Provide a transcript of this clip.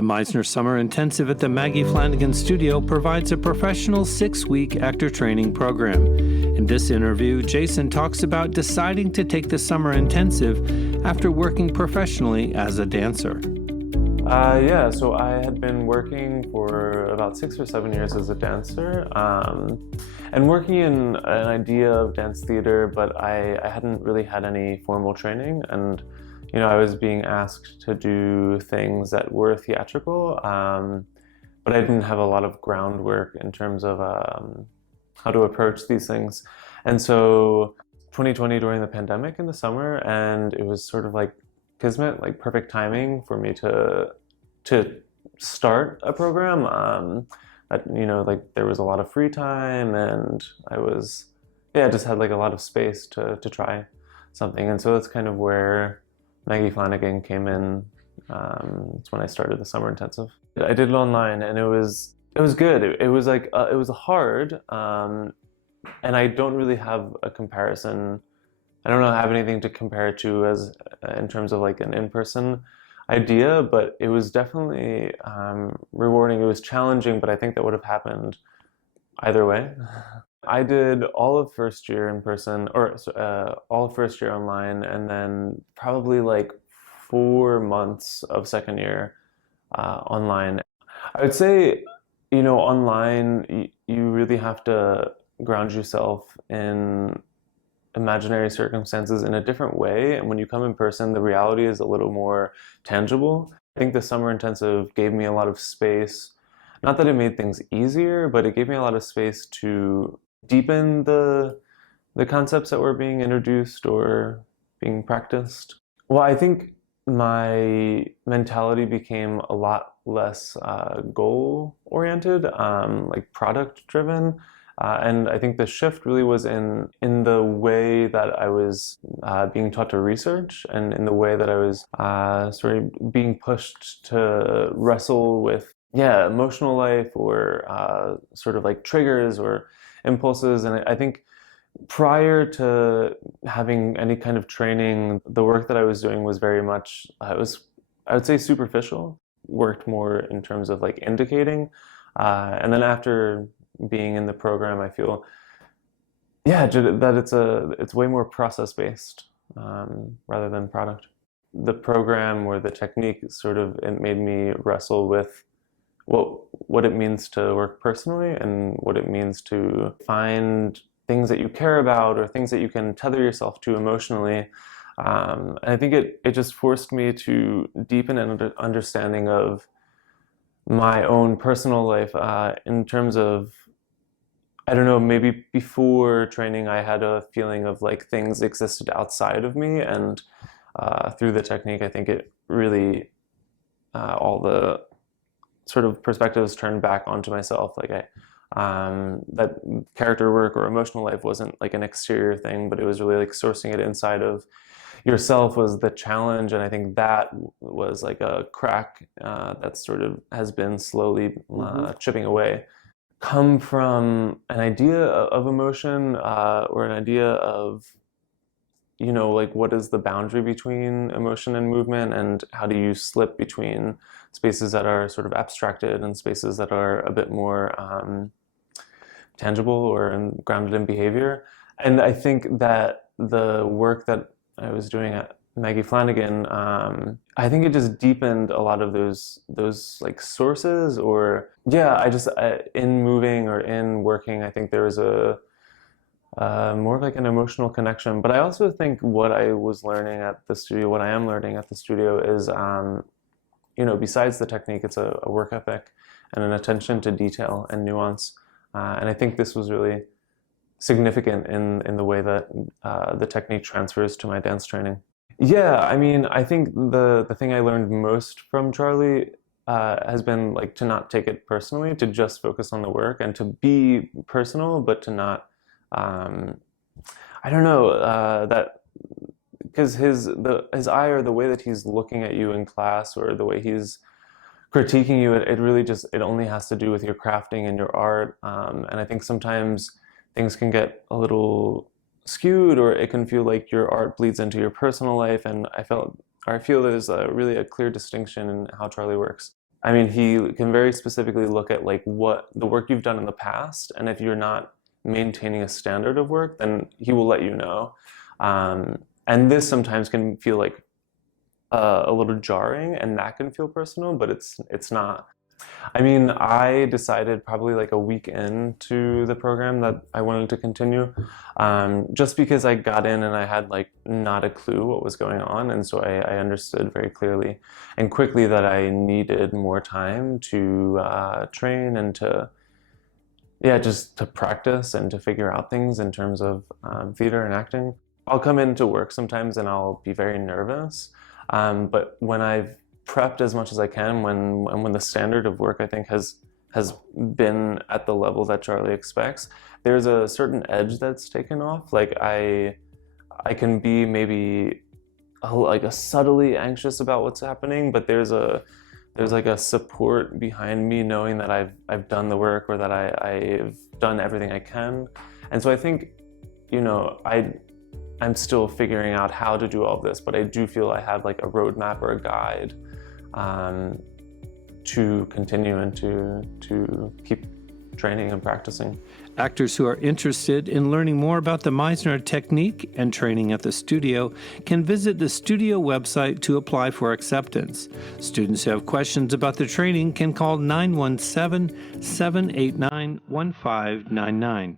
The Meisner Summer Intensive at the Maggie Flanigan Studio provides a professional 6-week actor training program. In this interview, Jason talks about deciding to take the summer intensive after working professionally as a dancer. So I had been working for about 6 or 7 years as a dancer, and working in an idea of dance theater, but I hadn't really had any formal training, and I was being asked to do things that were theatrical, but I didn't have a lot of groundwork in terms of how to approach these things. And so 2020 during the pandemic in the summer, and it was sort of like kismet, like perfect timing for me to start a program. Like there was a lot of free time, and I just had like a lot of space to try something. And so that's kind of where Maggie Flanigan came in. It's when I started the summer intensive. I did it online, and it was good. It was like it was hard, and I don't really have a comparison. I don't have anything to compare it to as in terms of like an in-person idea, but it was definitely rewarding. It was challenging, but I think that would have happened either way. I did all of first year in person, or all of first year online, and then probably like 4 months of second year online. I would say, online, you really have to ground yourself in imaginary circumstances in a different way, and when you come in person, the reality is a little more tangible. I think the summer intensive gave me a lot of space. Not that it made things easier, but it gave me a lot of space to deepen the concepts that were being introduced or being practiced. Well, I think my mentality became a lot less goal-oriented, like product-driven. And I think the shift really was in the way that I was being taught to research, and in the way that I was sort of being pushed to wrestle with emotional life, or sort of like triggers or impulses. And I think prior to having any kind of training, the work that I was doing was very much, I would say, superficial. Worked more in terms of like indicating, and then after being in the program, I feel that it's way more process based rather than product. The program or the technique it made me wrestle with what it means to work personally, and what it means to find things that you care about, or things that you can tether yourself to emotionally. And I think it just forced me to deepen an understanding of my own personal life in terms of, I don't know, maybe before training I had a feeling of like things existed outside of me, and through the technique I think it really, all the sort of perspectives turned back onto myself. Like that character work or emotional life wasn't like an exterior thing, but it was really like sourcing it inside of yourself was the challenge. And I think that was like a crack that sort of has been slowly chipping away. Come from an idea of emotion, or an idea of, like what is the boundary between emotion and movement, and how do you slip between spaces that are sort of abstracted and spaces that are a bit more tangible or grounded in behavior. And I think that the work that I was doing at Maggie Flanigan, I think it just deepened a lot of those like sources, or in moving or in working, I think there was a more like an emotional connection. But I also think what I was learning at the studio, what I am learning at the studio is, besides the technique, it's a work ethic and an attention to detail and nuance. And I think this was really significant in the way that the technique transfers to my dance training. Yeah, I mean, I think the thing I learned most from Charlie has been like to not take it personally, to just focus on the work, and to be personal, but to not, I don't know, that, because his eye, or the way that he's looking at you in class, or the way he's critiquing you, it really just, it only has to do with your crafting and your art. And I think sometimes things can get a little skewed, or it can feel like your art bleeds into your personal life. And I feel there's really a clear distinction in how Charlie works. I mean, he can very specifically look at like what the work you've done in the past, and if you're not maintaining a standard of work, then he will let you know. And this sometimes can feel like a little jarring, and that can feel personal, but it's not. I mean, I decided probably like a week into the program that I wanted to continue, just because I got in and I had like not a clue what was going on, and so I understood very clearly and quickly that I needed more time to train and to, yeah, just to practice and to figure out things in terms of theater and acting. I'll come into work sometimes and I'll be very nervous, but when I've prepped as much as I can, when the standard of work I think has been at the level that Charlie expects, there's a certain edge that's taken off. Like I can be maybe like a subtly anxious about what's happening, but there's like a support behind me knowing that I've done the work, or that I've done everything I can. And so I think, you know, I'm still figuring out how to do all of this, but I do feel I have like a roadmap or a guide to continue and to keep training and practicing. Actors who are interested in learning more about the Meisner technique and training at the studio can visit the studio website to apply for acceptance. Students who have questions about the training can call 917-789-1599.